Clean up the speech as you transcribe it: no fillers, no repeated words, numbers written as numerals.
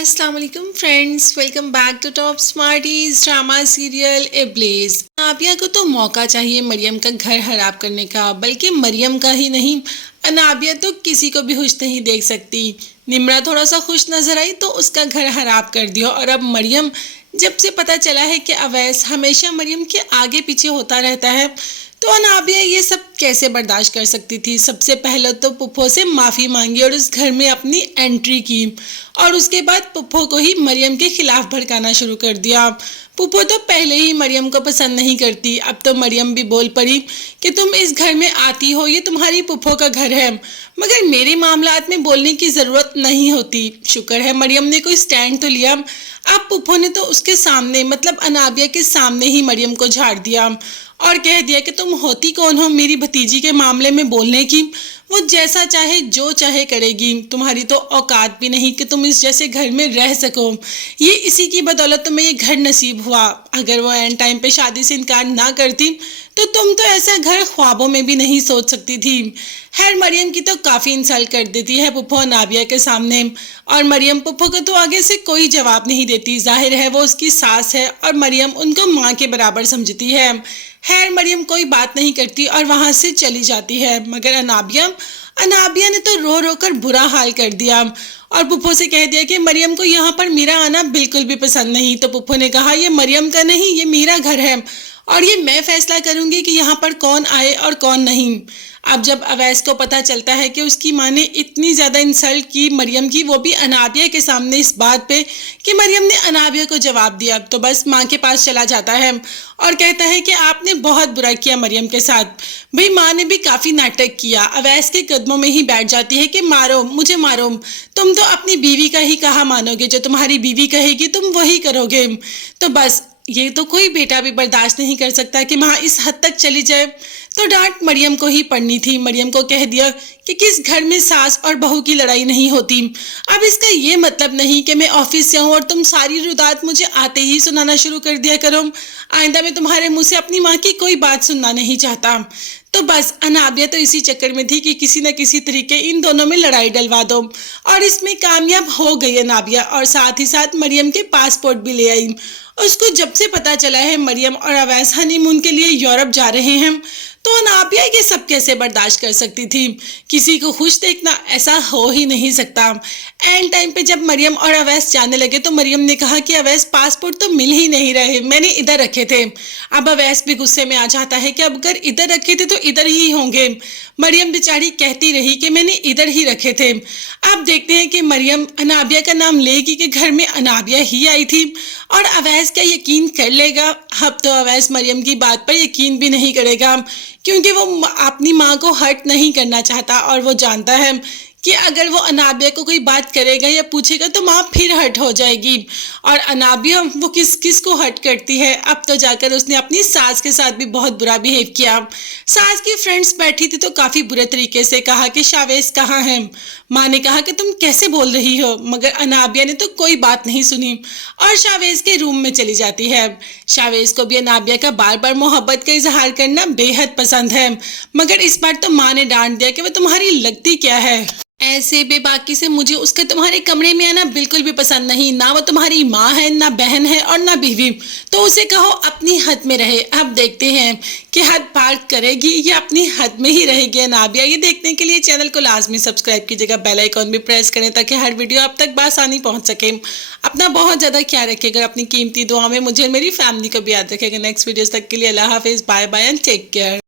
अस्सलाम वालेकुम friends, welcome back to Top Smarties drama serial Iblees. Anabia को तो मौका चाहिए मरियम का घर खराब करने का, बल्कि मरियम का ही नहीं, अनाबिया तो किसी को भी खुश नहीं देख सकती। निम्रा थोड़ा सा खुश नजर आई तो उसका घर खराब कर दिया। और अब मरियम, जब से पता चला है कि अवैस हमेशा मरियम के आगे पीछे होता रहता है, तो अनाबिया ये सब कैसे बर्दाश्त कर सकती थी। सबसे पहले तो पुप्पो से माफ़ी मांगी और उस घर में अपनी एंट्री की, और उसके बाद पुप्पो को ही मरियम के खिलाफ भड़काना शुरू कर दिया। पुप्पो तो पहले ही मरियम को पसंद नहीं करती, अब तो मरियम भी बोल पड़ी कि तुम इस घर में आती हो, ये तुम्हारी पुप्पो का घर है, मगर मेरे मामलात में बोलने की ज़रूरत नहीं होती। शुक्र है मरियम ने कोई स्टैंड तो लिया। अब पुप्पो ने तो उसके सामने, मतलब अनाबिया के सामने ही मरियम को झाड़ दिया और कह दिया कि तुम होती कौन हो मेरी भतीजी के मामले में बोलने की। वो जैसा चाहे जो चाहे करेगी, तुम्हारी तो औकात भी नहीं कि तुम इस जैसे घर में रह सको। ये इसी की बदौलत तुम्हें ये घर नसीब हुआ। अगर वो एंड टाइम पे शादी से इनकार ना करती तो तुम तो ऐसा घर ख्वाबों में भी नहीं सोच सकती थी। खैर मरियम की तो काफ़ी इंसल्ट कर देती है पुप्पो अनाबिया के सामने, और मरियम पुप्पो को तो आगे से कोई जवाब नहीं देती। जाहिर है वो उसकी सास है और मरियम उनको माँ के बराबर समझती है। खैर मरियम कोई बात नहीं करती और वहाँ से चली जाती है, मगर अनाबिया ने तो रो रो कर बुरा हाल कर दिया और पुप्पो से कह दिया कि मरियम को यहाँ पर मेरा आना बिल्कुल भी पसंद नहीं। तो पुप्पो ने कहा ये मरियम का नहीं, ये मेरा घर है और ये मैं फैसला करूँगी कि यहाँ पर कौन आए और कौन नहीं। अब जब अवैस को पता चलता है कि उसकी माँ ने इतनी ज़्यादा इंसल्ट की मरियम की, वो भी अनाबिया के सामने, इस बात पे कि मरियम ने अनाबिया को जवाब दिया, तो बस माँ के पास चला जाता है और कहता है कि आपने बहुत बुरा किया मरियम के साथ। भाई माँ ने भी काफ़ी नाटक किया। अवैस के कदमों में ही बैठ जाती है कि मारो मुझे मारो, तुम तो अपनी बीवी का ही कहा मानोगे, जो तुम्हारी बीवी कहेगी तुम वही करोगे। तो बस ये तो कोई बेटा भी बर्दाश्त नहीं कर सकता कि माँ इस हद तक चली जाए। तो डांट मरियम को ही पड़नी थी। मरियम को कह दिया कि किस घर में सास और बहू की लड़ाई नहीं होती। अब इसका ये मतलब नहीं कि मैं ऑफिस से हूँ और तुम सारी रुदात मुझे आते ही सुनाना शुरू कर दिया करो। आइंदा मैं तुम्हारे मुंह से अपनी माँ की कोई बात सुनना नहीं चाहता। तो बस अनाबिया तो इसी चक्कर में थी कि किसी न किसी तरीके इन दोनों में लड़ाई डलवा दो, और इसमें कामयाब हो गई अनाबिया, और साथ ही साथ मरियम के पासपोर्ट भी ले आई। उसको जब से पता चला है मरियम और अवैस हनीमून के लिए यूरोप जा रहे हैं, तो अनाबिया ये सब कैसे बर्दाश्त कर सकती थी। किसी को खुश देखना ऐसा हो ही नहीं सकता। एंड टाइम पे जब मरियम और अवैस जाने लगे तो मरियम ने कहा कि अवैस पासपोर्ट तो मिल ही नहीं रहे, मैंने इधर रखे थे। अब अवैस भी गुस्से में आ जाता है कि अब अगर इधर रखे थे तो इधर ही होंगे। मरियम बेचारी कहती रही कि मैंने इधर ही रखे थे। अब देखते हैं कि मरियम अनाबिया का नाम लेगी कि घर में अनाबिया ही आई थी, और अवैस क्या यकीन कर लेगा। अब तो अवैस मरियम की बात पर यकीन भी नहीं करेगा, क्योंकि वो अपनी माँ को हर्ट नहीं करना चाहता, और वो जानता है कि अगर वो अनाबिया को कोई बात करेगा या पूछेगा तो माँ फिर हर्ट हो जाएगी। और अनाबिया वो किस किस को हर्ट करती है। अब तो जाकर उसने अपनी सास के साथ भी बहुत बुरा बिहेव किया। सास की फ्रेंड्स बैठी थी तो काफ़ी बुरे तरीके से कहा कि शावेज कहाँ है। माँ ने कहा कि तुम कैसे बोल रही हो, मगर अनाबिया ने तो कोई बात नहीं सुनी और शावेज के रूम में चली जाती है। शावेज को भी अनाबिया का बार बार मोहब्बत का इजहार करना बेहद पसंद है, मगर इस बार तो माँ ने डांट दिया कि वह तुम्हारी लगती क्या है। ऐसे बेबाकी से मुझे उसके तुम्हारे कमरे में आना बिल्कुल भी पसंद नहीं। ना वो तुम्हारी माँ है, ना बहन है और ना बीवी, तो उसे कहो अपनी हद में रहे। अब देखते हैं कि हद पार करेगी या अपनी हद में ही रहेगी अनाबिया। ये देखने के लिए चैनल को लाजमी सब्सक्राइब कीजिएगा, बेल आइकॉन भी प्रेस करें ताकि हर वीडियो आप तक बआसानी पहुँच सके। अपना बहुत ज़्यादा ख्याल रखिएगा, अपनी कीमती दुआ में मुझे मेरी फैमिली को भी याद रखिएगा। नेक्स्ट वीडियोज़ तक के लिए अल्लाह हाफिज़, bye bye and take care.